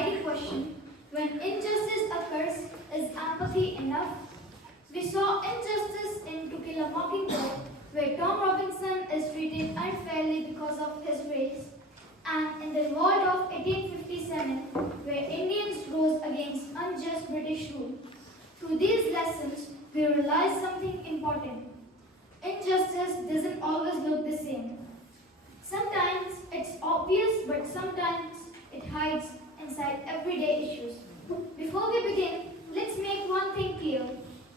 inviting question. When injustice occurs, is empathy enough? We saw injustice in To Kill a Mockingbird, where Tom Robinson is treated unfairly because of his race, and in the revolt of 1857, where Indians rose against unjust British rule. Through these lessons, we realize something important. Injustice doesn't always look the same. Sometimes it's obvious, but sometimes it hides inside everyday issues. Before we begin, let's make one thing clear.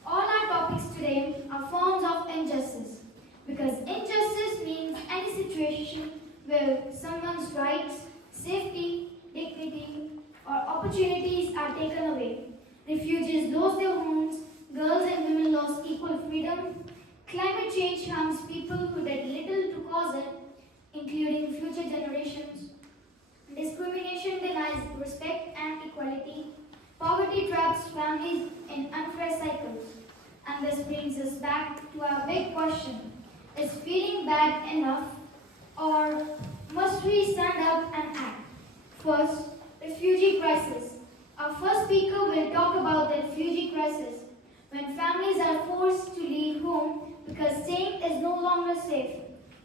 All our topics today are forms of injustice. Because injustice means any situation where someone's rights, safety, dignity, or opportunities are taken away. Refugees lose their homes, girls and women lost equal freedom. Climate change harms people who did little to cause it, including future generations. Discrimination denies respect and equality. Poverty traps families in unfair cycles. And this brings us back to our big question. Is feeling bad enough, or must we stand up and act? First, refugee crisis. Our first speaker will talk about the refugee crisis, when families are forced to leave home because staying is no longer safe.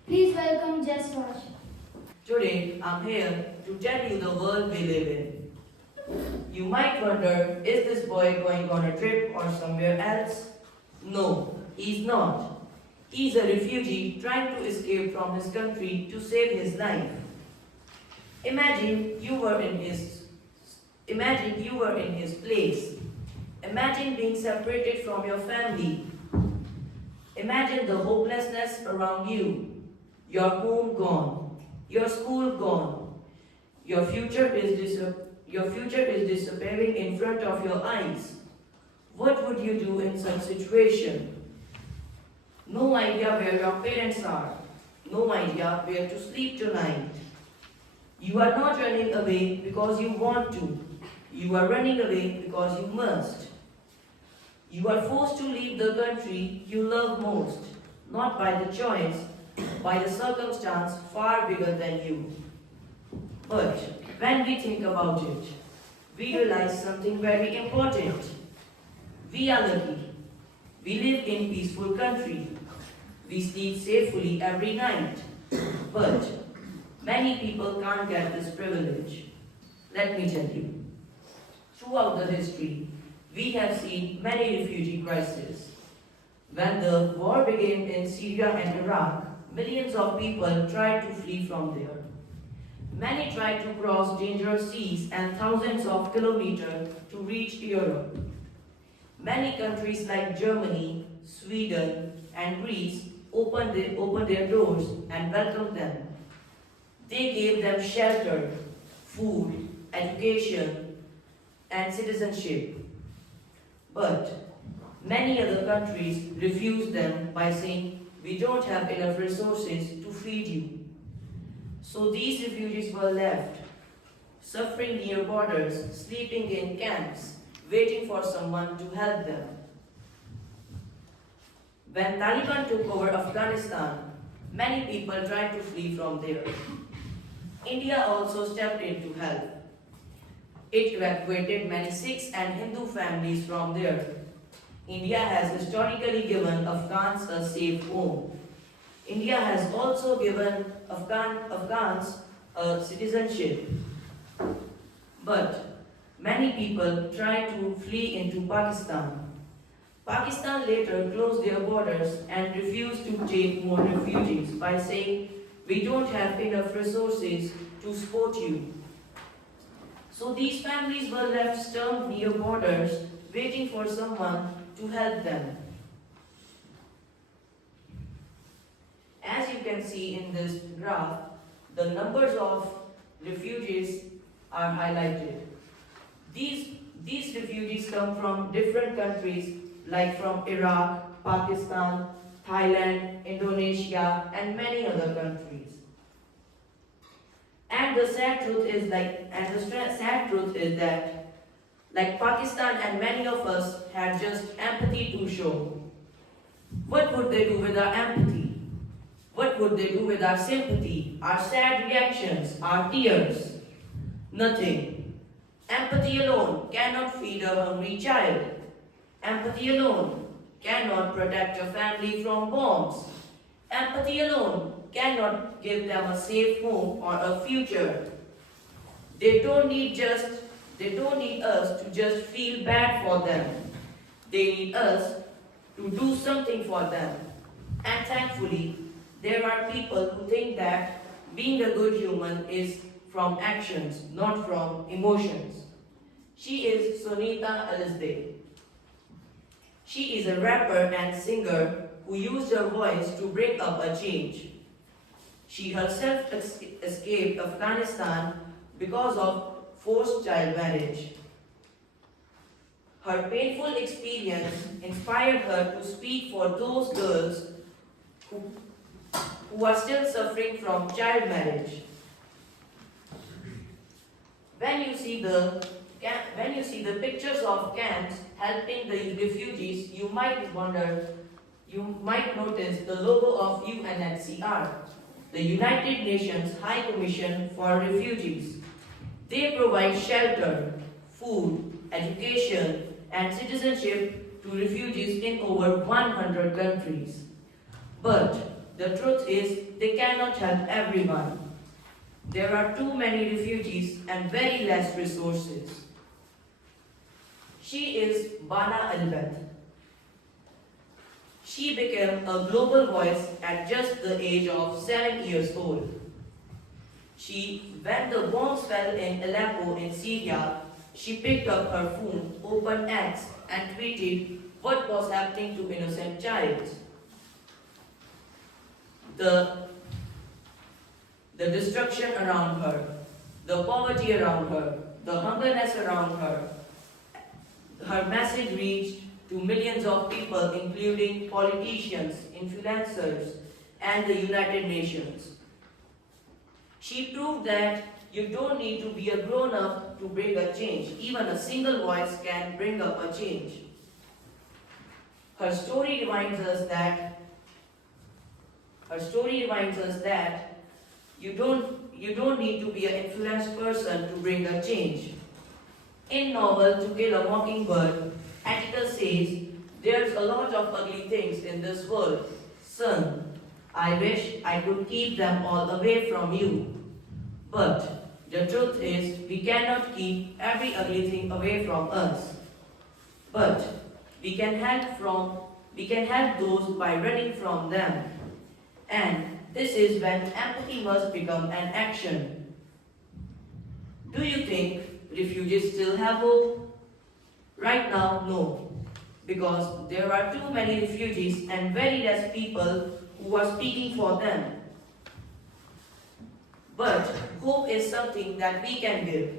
Please welcome Just Raj. Today, I'm here to tell you the world we live in. You might wonder, is this boy going on a trip or somewhere else? No, he's not. He's a refugee trying to escape from his country to save his life. Imagine you were in his place. Imagine being separated from your family. Imagine the hopelessness around you. Your home gone. Your school gone. Your future is disappearing in front of your eyes. What would you do in such situation? No idea where your parents are. No idea where to sleep tonight. You are not running away because you want to. You are running away because you must. You are forced to leave the country you love most, not by the choice, by the circumstance far bigger than you. But when we think about it, we realize something very important. We are lucky. We live in peaceful country. We sleep safely every night. But many people can't get this privilege. Let me tell you. Throughout the history, we have seen many refugee crises. When the war began in Syria and Iraq, millions of people tried to flee from there. Many tried to cross dangerous seas and thousands of kilometers to reach Europe. Many countries like Germany, Sweden, and Greece opened their doors and welcomed them. They gave them shelter, food, education, and citizenship. But many other countries refused them by saying, "We don't have enough resources to feed you." So these refugees were left, suffering near borders, sleeping in camps, waiting for someone to help them. When Taliban took over Afghanistan, many people tried to flee from there. India also stepped in to help. It evacuated many Sikhs and Hindu families from there. India has historically given Afghans a safe home. India has also given Afghans a citizenship. But many people tried to flee into Pakistan. Pakistan later closed their borders and refused to take more refugees by saying, "We don't have enough resources to support you." So these families were left stumped near borders, waiting for someone to help them. As you can see in this graph, the numbers of refugees are highlighted. These refugees come from different countries like from Iraq, Pakistan, Thailand, Indonesia, and many other countries. And the sad truth is that like Pakistan and many of us had just empathy to show. What would they do with our empathy? What would they do with our sympathy, our sad reactions, our tears? Nothing. Empathy alone cannot feed a hungry child. Empathy alone cannot protect a family from bombs. Empathy alone cannot give them a safe home or a future. They don't need us to just feel bad for them. They need us to do something for them. And thankfully, there are people who think that being a good human is from actions, not from emotions. She is Sunita Elizabeth. She is a rapper and singer who used her voice to bring up a change. She herself escaped Afghanistan because of forced child marriage. Her painful experience inspired her to speak for those girls who are still suffering from child marriage. When you see the pictures of camps helping the refugees, you might notice the logo of UNHCR, the United Nations High Commission for Refugees. They provide shelter, food, education, and citizenship to refugees in over 100 countries. But the truth is, they cannot help everyone. There are too many refugees and very less resources. She is Bana Albeth. She became a global voice at just the age of 7 years old. When the bombs fell in Aleppo in Syria, she picked up her phone, opened X, and tweeted what was happening to innocent childs. The destruction around her, the poverty around her, the hungerness around her. Her message reached to millions of people, including politicians, influencers, and the United Nations. She proved that you don't need to be a grown-up to bring a change. Even a single voice can bring up a change. Her story reminds us that you don't need to be an influenced person to bring a change. In novel To Kill a Mockingbird, Atticus says, "There's a lot of ugly things in this world. Son, I wish I could keep them all away from you. But the truth is, we cannot keep every ugly thing away from us. But we can help those by running from them. And this is when empathy must become an action." Do you think refugees still have hope? Right now, no. Because there are too many refugees and very less people who are speaking for them. But hope is something that we can give.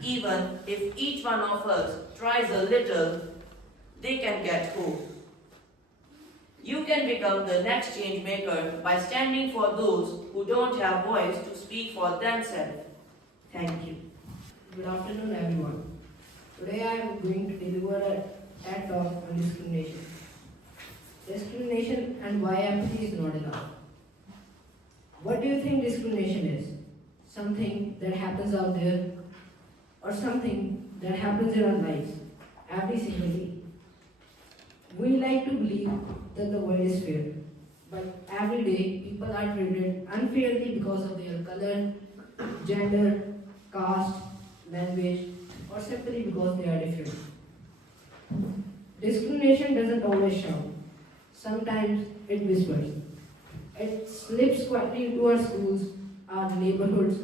Even if each one of us tries a little, they can get hope. You can become the next change maker by standing for those who don't have voice to speak for themselves. Thank you. Good afternoon, everyone. Today I am going to deliver a TED talk on discrimination. Discrimination and why empathy is not enough. What do you think discrimination is? Something that happens out there, or something that happens in our lives every single day? We like to believe that the world is fair, but every day people are treated unfairly because of their color, gender, caste, language, or simply because they are different. Discrimination doesn't always shout. Sometimes it whispers. It slips quietly into our schools, our neighborhoods,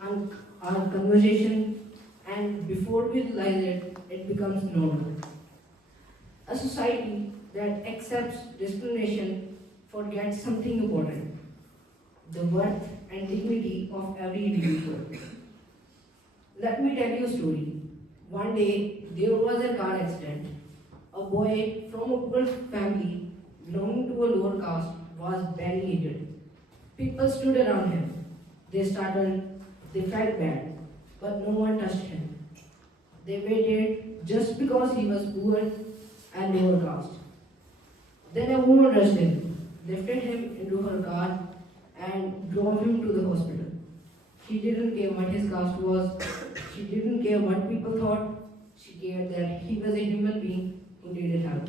and our conversation, and before we realize it, it becomes normal. A society that accepts discrimination forgets something important: the worth and dignity of every individual. Let me tell you a story. One day, there was a car accident. A boy from a poor family belonging to a lower caste was badly injured. People stood around him. They felt bad, but no one touched him. They waited just because he was poor and lower caste. Then a woman rushed in, lifted him into her car, and drove him to the hospital. She didn't care what his caste was. She didn't care what people thought, she cared that he was a human being who needed help.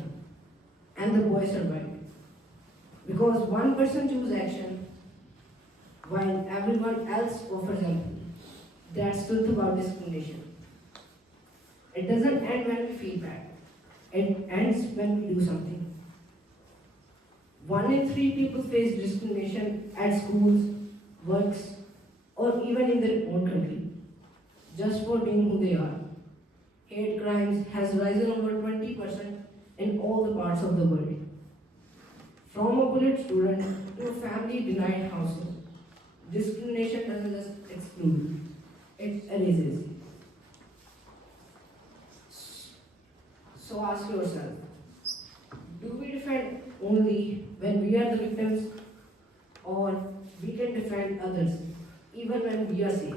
And the boy survived. Because one person chose action while everyone else offers empathy. That's the truth about discrimination. It doesn't end when we feel bad. It ends when we do something. 1 in 3 people face discrimination at schools, works, or even in their own country, just for being who they are. Hate crimes has risen over 20% in all the parts of the world. From a bullied student to a family denied housing, discrimination doesn't just exclude, it erases. So ask yourself, do we defend only when we are the victims, or we can defend others even when we are safe?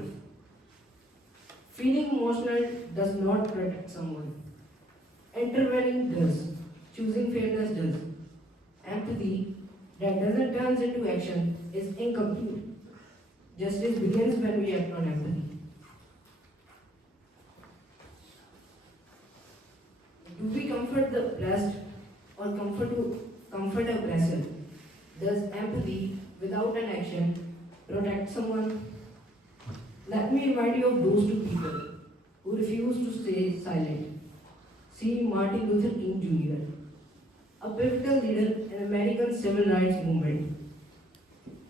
Feeling emotional does not protect someone. Intervening does. Choosing fairness does. Empathy that doesn't turn into action is incomplete. Justice begins when we act on empathy. Do we comfort the oppressed or comfort the oppressor? Does empathy without an action protect someone? Let me remind you of those two people who refused to stay silent. See Martin Luther King Jr., a pivotal leader in American civil rights movement.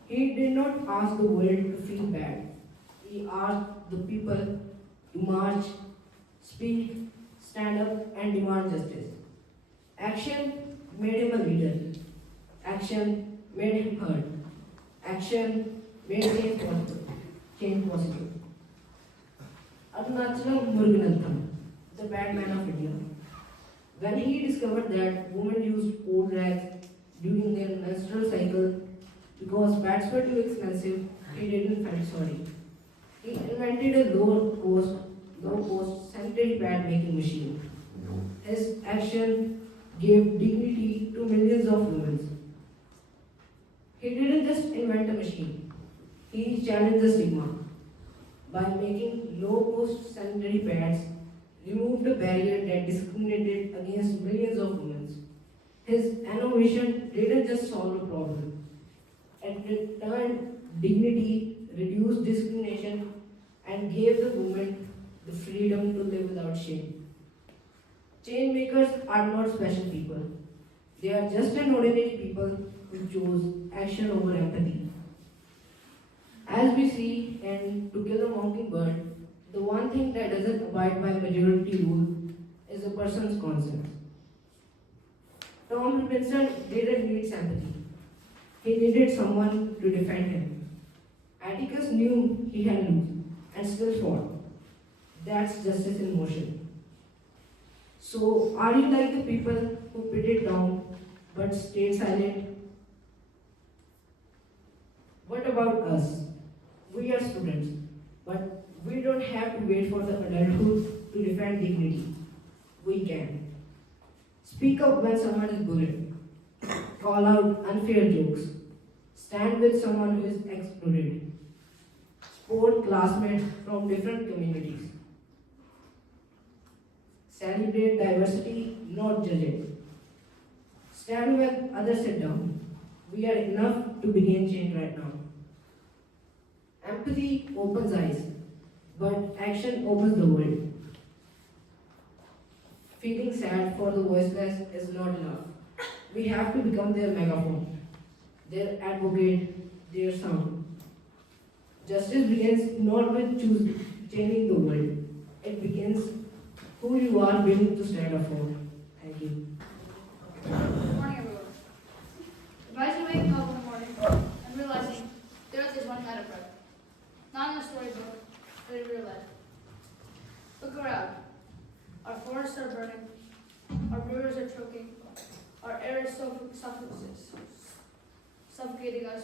He did not ask the world to feel bad. He asked the people to march, speak, stand up, and demand justice. Action made him a leader. Action made him heard. Action made change possible. Arunachalam Muruganathan, the bad man of India. When he discovered that women used old rags during their menstrual cycle because pads were too expensive, he didn't feel sorry. He invented a low-cost sanitary pad making machine. His action gave dignity to millions of women. He didn't just invent a machine, he challenged the stigma. By making low-cost sanitary pads, removed a barrier that discriminated against millions of women. His innovation didn't just solve a problem, it returned dignity, reduced discrimination, and gave the woman the freedom to live without shame. Changemakers are not special people. They are just an ordinary people who chose action over empathy. As we see in To Kill a Mockingbird, the one thing that doesn't abide by majority rule is a person's conscience. Tom Robinson didn't need sympathy. He needed someone to defend him. Atticus knew he had lose and still fought. That's justice in motion. So, are you like the people who put it down but stayed silent? What about us? We are students, but we don't have to wait for the adulthood to defend dignity. We can. Speak up when someone is bullied. Call out unfair jokes. Stand with someone who is excluded. Support classmates from different communities. Celebrate diversity, not judge it. Stand when others sit down. We are enough to begin change right now. Empathy opens eyes, but action opens the world. Feeling sad for the voiceless is not enough. We have to become their megaphone, their advocate, their sound. Justice begins not with changing the world. It begins who you are willing to stand up for. Thank you. Good morning, everyone. Imagine waking up one morning and realizing the earth is running out of breath. Not in a storybook, but in real life. Look around. Our forests are burning, our rivers are choking, our air is suffocating us,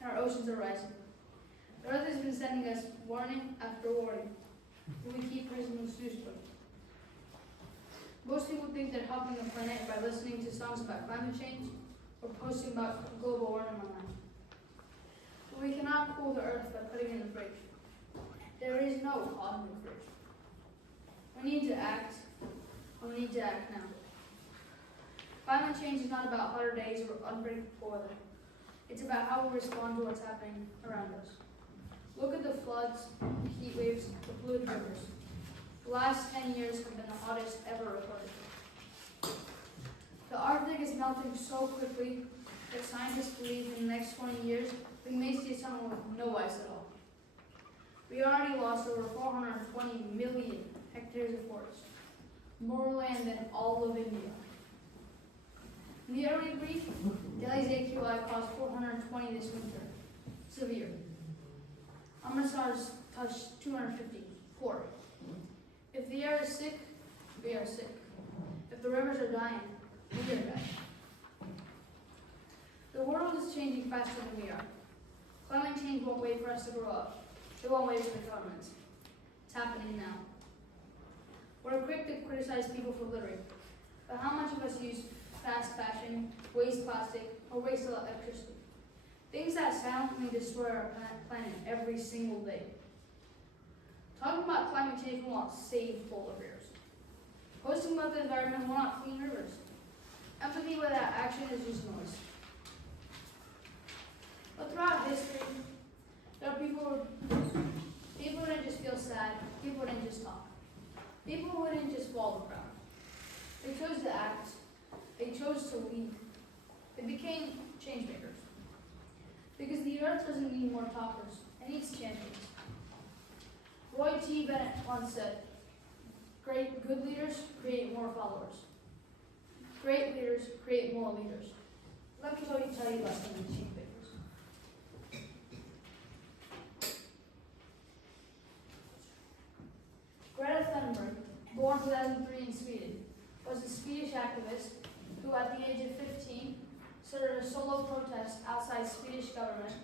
and our oceans are rising. The earth has been sending us warning after warning, but we keep pressing the snooze button. Most people think they're helping the planet by listening to songs about climate change or posting about global warming online. But we cannot not cool the earth by putting it in the fridge. There is no cosmic fridge. We need to act, and we need to act now. Climate change is not about hotter days or unpredictable weather. It's about how we respond to what's happening around us. Look at the floods, the heat waves, the polluted rivers. The last 10 years have been the hottest ever recorded. The Arctic is melting so quickly that scientists believe in the next 20 years we may see summer with no ice at all. We already lost over 420 million hectares of forest, more land than all of India. In the early brief, Delhi's AQI caused 420 this winter. Severe. Amritsar's touched 250. Poor. If the air is sick, we are sick. If the rivers are dying, we are dying. The world is changing faster than we are. Climate change won't wait for us to grow up. It won't wait for the governments. It's happening now. We're quick to criticize people for littering, but how much of us use fast fashion, waste plastic, or waste electricity? Things that silently destroy our planet every single day. Talking about climate change will not save polar bears. Posting about the environment will not clean rivers. Empathy without action is just noise. But throughout history, there are people didn't just feel sad, people didn't just talk. People wouldn't just follow the crowd. They chose to act, they chose to lead. They became changemakers. Because the earth doesn't need more talkers, it needs champions. Roy T. Bennett once said, good leaders create more followers. Great leaders create more leaders. Let me tell you about some of these changemakers. Greta Thunberg, born 2003 in Sweden, was a Swedish activist who, at the age of 15, started a solo protest outside Swedish government,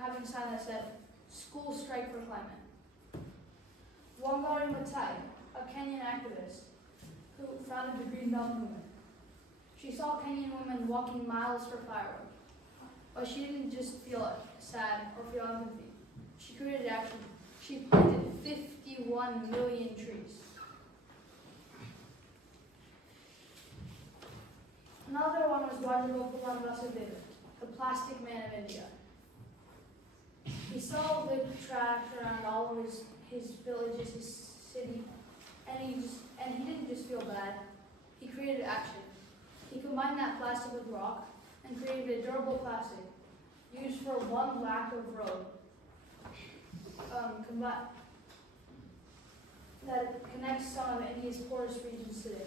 having a sign that said, "School strike for climate." Wangari Maathai, a Kenyan activist who founded the Green Belt movement. She saw Kenyan women walking miles for firewood, but she didn't just feel sad or feel empathy. She created action. She planted 51 million trees. Another one was Malala Yousafzai, the plastic man of India. He saw the trash around all of his villages, his city, and he didn't just feel bad. He created action. He combined that plastic with rock and created a durable plastic used for one lap of road. That connects some of India's poorest regions today.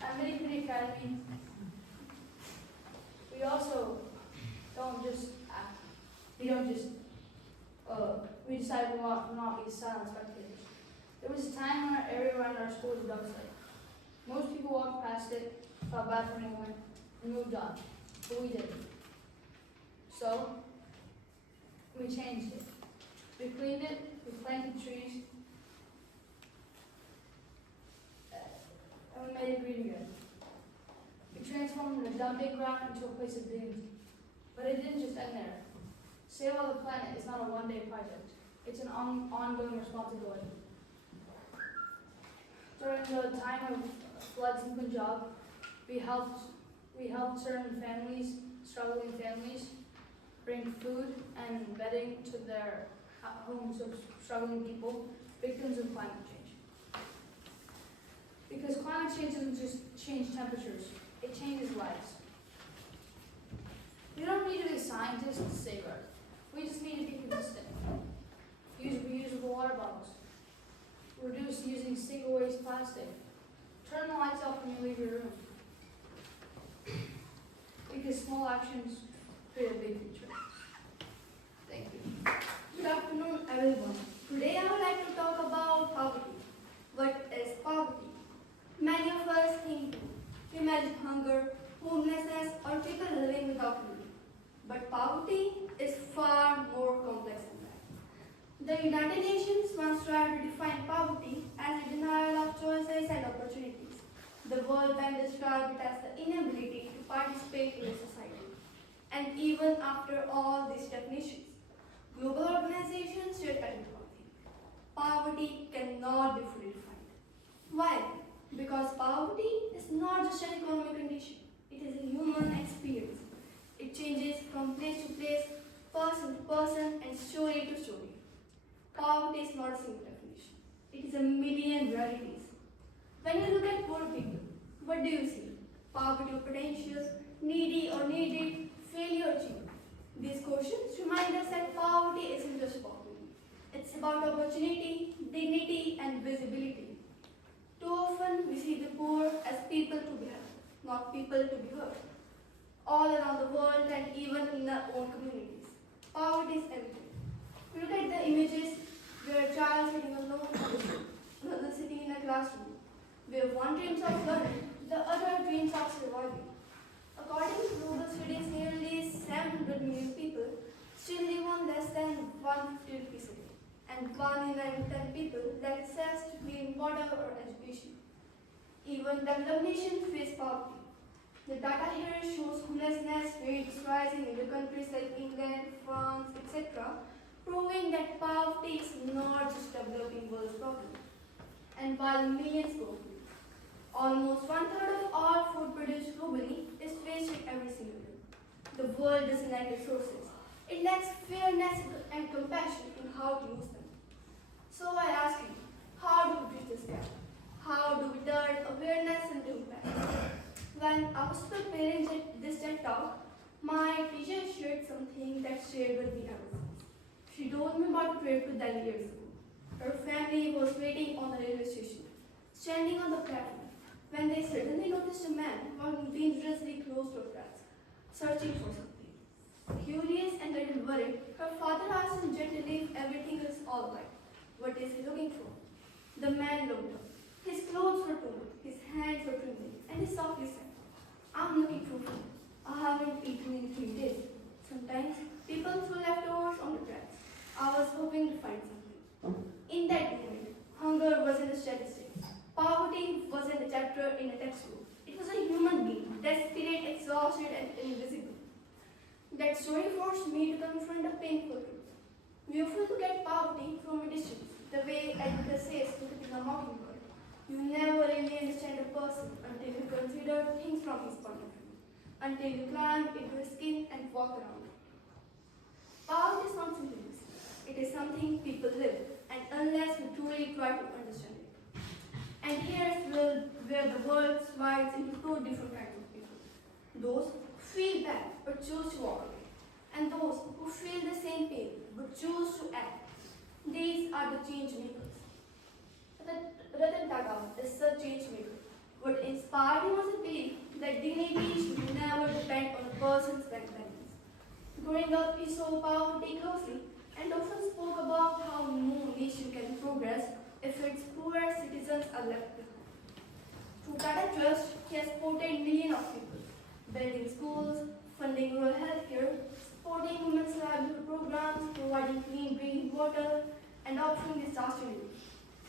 At Mockingbird Academy, we also don't just act. We decided we will not be silent spectators. There was a time when our area around our school was a dump site. Most people walked past it, felt bad for a moment, and moved on. But we didn't. So, we changed it. We cleaned it, we planted trees, and we made it green again. We transformed the dumping ground into a place of dignity. But it didn't just end there. Save all the planet is not a one-day project. It's an ongoing responsibility. During the time of floods in Punjab, we helped certain families, struggling families, bring food and bedding to their homes of struggling people, victims of climate change. Because climate change doesn't just change temperatures, it changes lives. We don't need to be scientists to save Earth. We just need to be consistent. Use reusable water bottles. Reduce using single-use plastic. Turn the lights off when you leave your room. Because small actions create a big future. Thank you. Good afternoon, everyone. Today I would like to talk about poverty. What is poverty? Many of us think we imagine hunger, homelessness, or people living without food. But poverty is far more complex than that. The United Nations once tried to define poverty as a denial of choices and opportunities. The World Bank described it as the inability to participate in society. after all these definitions. Global organizations should admit one thing. Poverty cannot be fully defined. Why? Because poverty is not just an economic condition. It is a human experience. It changes from place to place, person to person, and story to story. Poverty is not a single definition. It is a million realities. When you look at poor people, what do you see? Poverty of potentials, needy or needed, failure or achievement. These questions remind us that poverty isn't just poverty. It's about opportunity, dignity, and visibility. Too often we see the poor as people to be helped, not people to be hurt. All around the world and even in our own communities, poverty is everything. Look at the images where a child sitting alone on the street, another sitting in a classroom, where one dreams of learning, the other dreams of surviving. According to global studies, nearly 700 million people still live on less than 150 rupees a day, and 1 in 10 people lack access to clean water or education. Even developed nations face poverty. The data here shows homelessness rates rising in the countries like England, France, etc., proving that poverty is not just developing world's problem. And while millions go hungry, almost 1/3 of all food produced globally is wasted every single day. The world doesn't lack resources. It lacks fairness and compassion in how to use them. So I ask you, how do we bridge this gap? How do we turn awareness into impact? When I was preparing this TED talk, my teacher shared something that stayed with me ever since. She told me about a trip to Delhi years ago. Her family was waiting on the railway station, standing on the platform, when they suddenly noticed a man walking dangerously close to a tracks, searching for something. Curious and a little worried, her father asked him gently if everything is all right. What is he looking for? The man looked up. His clothes were torn, his hands were trembling, and he softly said, "I'm looking for food. I haven't eaten in 3 days. Sometimes people throw leftovers on the tracks. I was hoping to find something." In that moment, hunger wasn't a statistic. Poverty wasn't a chapter in a textbook. It was a human being, desperate, exhausted, and invisible. That story forced me to confront a painful truth. We often look at poverty from a distance, the way Edgar says look at a mockingbird. You never really understand a person until you consider things from his point of view, until you climb into his skin and walk around it. Poverty is not something we see. It is something people live, and unless we truly try to understand it. And here's where the world divides into two different kinds of people. Those who feel bad but choose to walk away, and those who feel the same pain but choose to act. These are the change makers. Ratan Tata is such change maker. What inspired him was a belief that dignity should never depend on a person's bank balance. Growing up, he saw poverty closely and often spoke about how no nation can progress if its poor citizens are left behind. Through Tata Trust, he has supported millions of people, building schools, funding rural healthcare, supporting women's livelihood programs, providing clean drinking water, and offering disaster relief.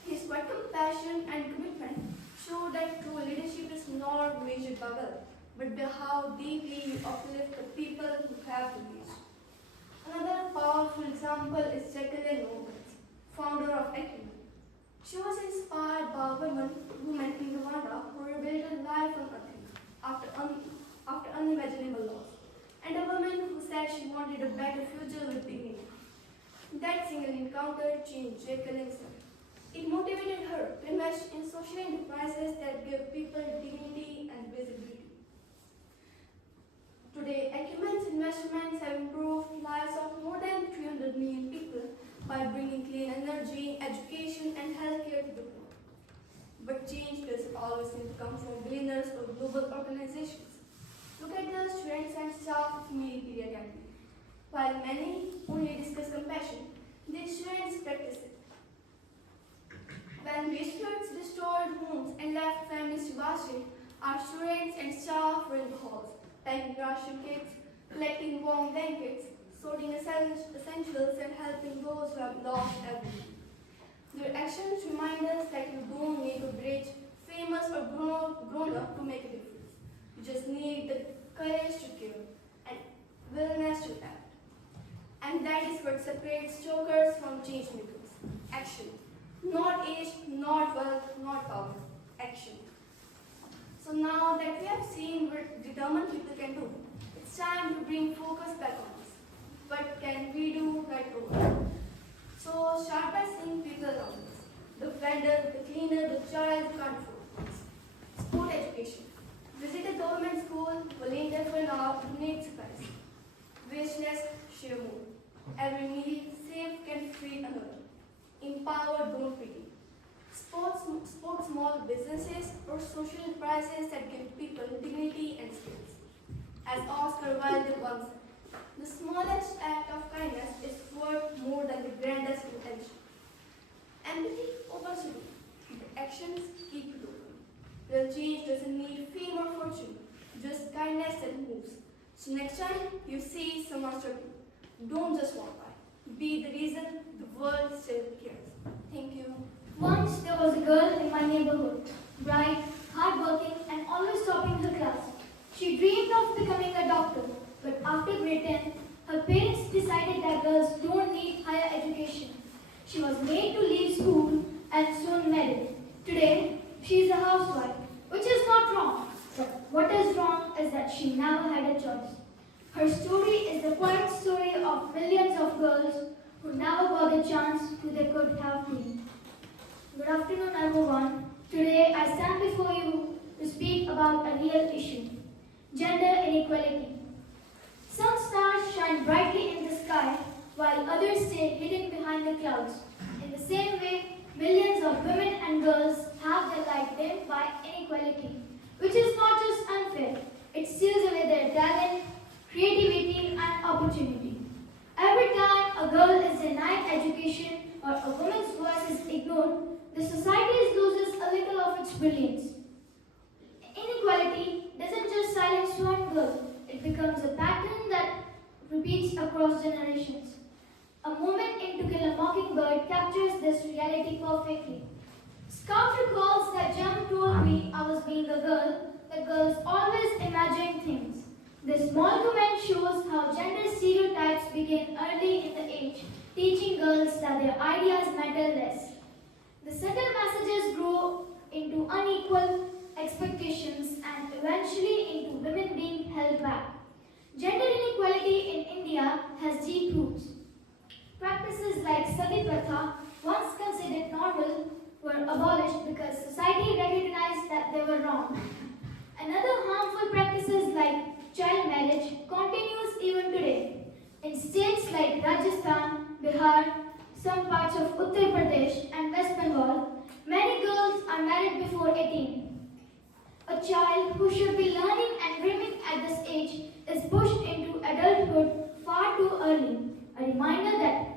His quiet compassion and commitment show that true leadership is not measured by wealth, but by how deeply you uplift the people who have the least. Another powerful example is Jacqueline Wogan, founder of Equity. She was inspired by a woman in Rwanda who rebuilt a life on nothing after unimaginable loss, and a woman who said she wanted a better future with dignity. That single encounter changed Jacqueline's life. It motivated her to invest in social enterprises that give people dignity and visibility. Today, Acumen's investments have improved lives of more than 300 million people by bringing clean energy, education, and healthcare to the poor. But change doesn't always need to come from billionaires or global organizations. Look at the students and staff of Media Academy. While many only discuss compassion, these students practice it. When researchers restored homes and left families devastated, our students and staff were in the halls, packing ration kits, collecting warm blankets, sorting essentials, and helping those who have lost everything. Their actions remind us that you don't need to be rich, famous, or grown up to make a difference. You just need the courage to care and willingness to act. what separates jokers from changemakers. Action. Not age, not wealth, not power. Action. So now that we have seen what determined people can do, it's time to bring focus back on us. What can we do right over? So start by seeing people around us. The vendor, the cleaner, the child who can't afford. Sport education. Visit a government school, volunteer for an hour, donate supplies. Wish less, share more. Every meal saved can feed another. Empower, don't pity. Support small businesses or social enterprises that give people dignity and skills. As Oscar Wilde once said, the smallest act of kindness is worth more than the grandest intention. Empathy opens the door, but actions keep it open. Real change doesn't need fame or fortune, just kindness that moves. So next time you see someone struggling, don't just walk by. Be the reason the world still cares. Thank you. Once there was a girl in my neighborhood, bright, hardworking, and always topping her class. She dreamed of becoming a doctor, but after grade 10, her parents decided that girls don't need higher education. She was made to leave school and soon married. Today, she is a housewife, which is not wrong. But what is wrong is that she never had a choice. Her story is the quiet story of millions of girls who never got the chance who they could have been. Good afternoon, everyone. Today, I stand before you to speak about a real issue, gender inequality. Some stars shine brightly in the sky, while others stay hidden behind the clouds. In the same way, millions of women and girls have their light dimmed by inequality, which is not just unfair, it steals away their talent, creativity, and opportunity. Every time a girl is denied education or a woman's voice is ignored, the society loses a little of its brilliance. Inequality doesn't just silence one girl, it becomes a pattern that repeats across generations. A moment in To Kill a Mockingbird captures this reality perfectly. Scout recalls that Jem told me I was being a girl, that girls always imagine things. This small comment shows how gender stereotypes begin early in the age, teaching girls that their ideas matter less. The subtle messages grow into unequal expectations and eventually into women being held back. Gender inequality in India has deep roots. Practices like sati pratha, once considered normal, were abolished because society recognized that they were wrong. Another harmful practices like child marriage continues even today. In states like Rajasthan, Bihar, some parts of Uttar Pradesh and West Bengal, many girls are married before 18. A child who should be learning and dreaming at this age is pushed into adulthood far too early. A reminder that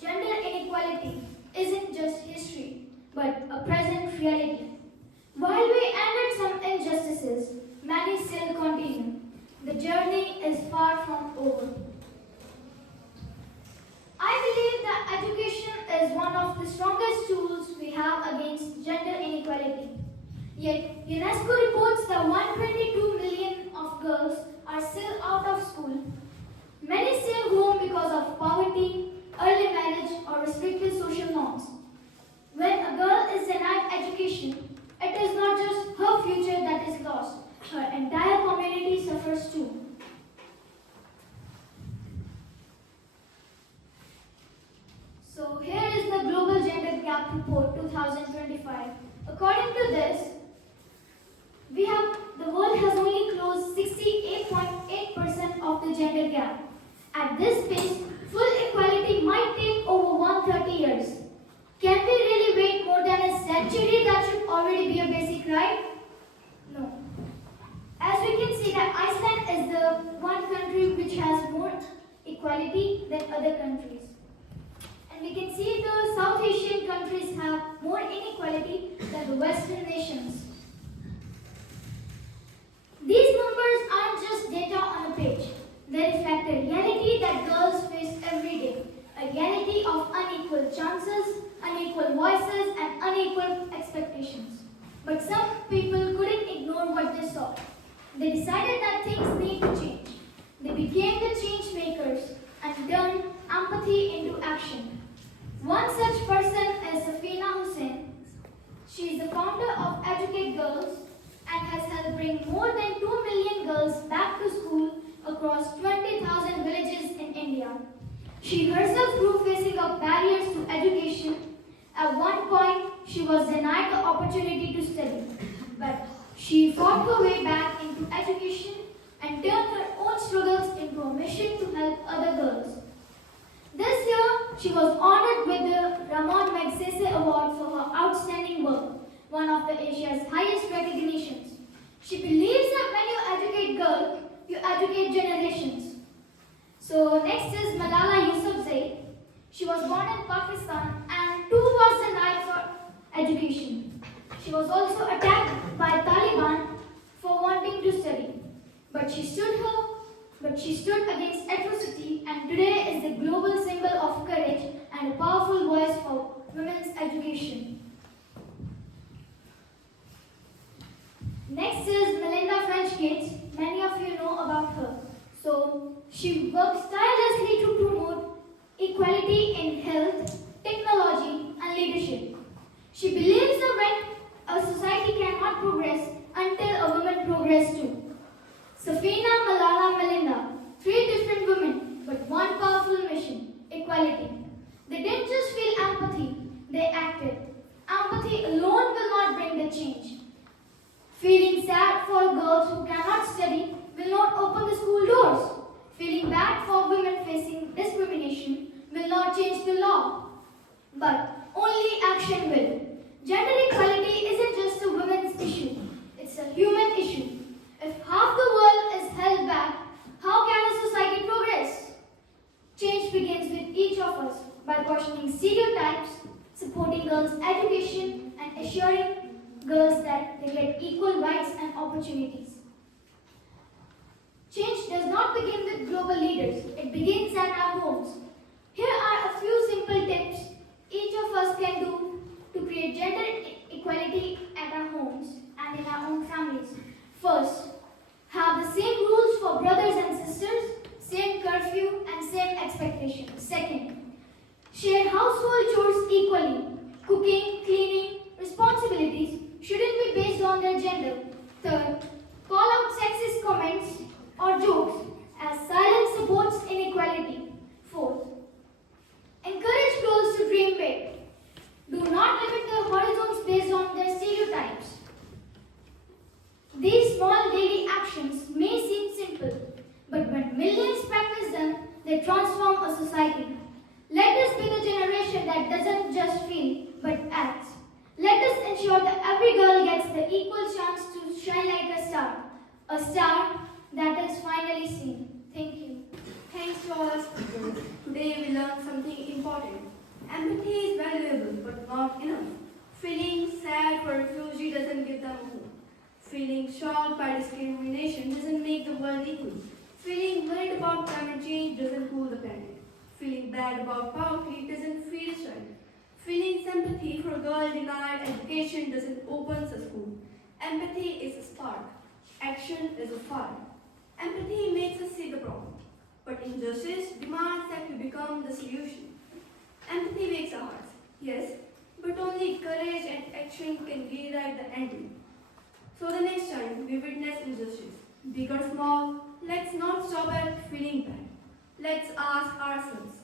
gender inequality isn't just history, but a present reality. While we ended some injustices, many still continue. The journey is far from over. I believe that education is one of the strongest tools we have against gender inequality. Yet, UNESCO reports that 122 million of girls are still out of school. Many stay home because of poverty, early marriage, or restricted social norms. When a girl is denied education, it is not just her future that is lost, her entire community suffers too. So here is the Global Gender Gap Report 2025. According to this, the world has only closed 68.8% of the gender gap. At this pace, full equality might take over 130 years. Can we really wait more than a century? That should already be a basic right? No. As we can see that Iceland is the one country which has more equality than other countries. And we can see the South Asian countries have more inequality than the Western nations. These numbers aren't just data on a page. They reflect a reality that girls face every day. A reality of unequal chances, unequal voices, and unequal expectations. But some people couldn't ignore what they saw. They decided that things need to change. They became the change makers and turned empathy into action. One such person is Safina Husain. She is the founder of Educate Girls and has helped bring more than 2 million girls back to school across 20,000 villages in India. She herself grew facing up barriers to education. At one point, she was denied the opportunity to study, but she fought her way back into education and turned her own struggles into a mission to help other girls. This year, she was honored with the Ramon Magsaysay Award for her outstanding work, one of the Asia's highest recognitions. She believes that when you educate girls, you educate generations. So next is Malala Yousafzai. She was born in Pakistan and too was denied for education. She was also attacked by Taliban for wanting to study. But she stood against atrocity and today is the global symbol of courage and a powerful voice for women's education. Next is Melinda French Gates. Many of you know about her. So, she works tirelessly to promote equality in health, technology, and leadership. She believes that when a society cannot progress until a woman progresses too. Safina, Malala, Melinda, 3 different women, but one powerful mission, equality. They didn't just feel empathy, they acted. Empathy alone will not bring the change. Feeling sad for girls who cannot study will not open the school doors. Feeling bad for women facing discrimination will not change the law. But only action will. Gender equality isn't just a women's issue, it's a human issue. If half the world is held back, how can a society progress? Change begins with each of us by questioning stereotypes, supporting girls' education, and assuring girls that they get equal rights and opportunities. Change does not begin with global leaders, it begins at our homes. Here are a few simple tips each of us can do to create gender equality at our homes and in our own families. First, have the same rules for brothers and sisters, same curfew and same expectations. Second, share household chores equally. Cooking, cleaning, responsibilities shouldn't be based on their gender. Third, call out sexist comments or jokes as silence supports inequality. Fourth, encourage girls to dream big. Do not limit their horizons based on their stereotypes. These small daily actions may seem simple, but when millions practice them, they transform a society. Let us be the generation that doesn't just feel, but acts. Let us ensure that every girl gets the equal chance to shine like a star that is finally seen. Thank you. Thanks to all our speakers. Today we learned something important. Empathy is valuable but not enough. Feeling sad for a refugee doesn't give them a home. Feeling shocked by discrimination doesn't make the world equal. Feeling worried about climate change doesn't cool the planet. Feeling bad about poverty doesn't feed a child. Feeling sympathy for a girl denied education doesn't open a school. Empathy is a spark. Action is a fire. Empathy makes us see the problem, but injustice demands that we become the solution. Empathy makes our hearts, yes, but only courage and action can rewrite the ending. So the next time we witness injustice, big or small, let's not stop at feeling bad. Let's ask ourselves,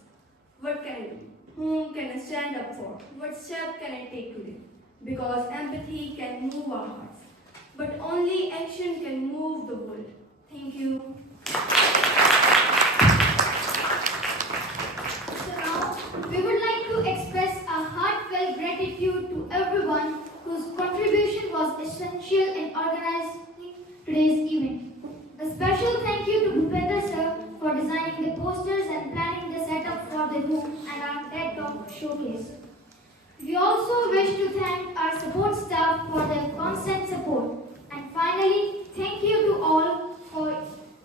what can I do? Whom can I stand up for? What step can I take today? Because empathy can move our hearts, but only action can move the world. Thank you. So now, we would like to express our heartfelt gratitude to everyone whose contribution was essential in organizing today's event. A special thank you to Bhupender sir for designing the posters and planning the setup for the room and our TED Talk showcase. We also wish to thank our support staff for their constant support. And finally, thank you to all for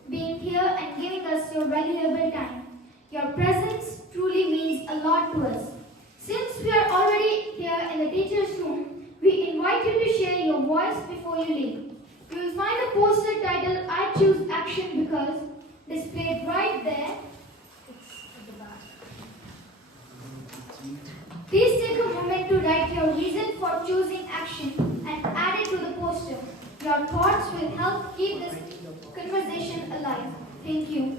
being here and giving us your valuable time. Your presence truly means a lot to us. Since we are already here in the teacher's room, we invite you to share your voice before you leave. You will find a poster titled I Choose Action Because displayed right there. It's at the back. Write your reason for choosing action and add it to the poster. Your thoughts will help keep this conversation alive. Thank you.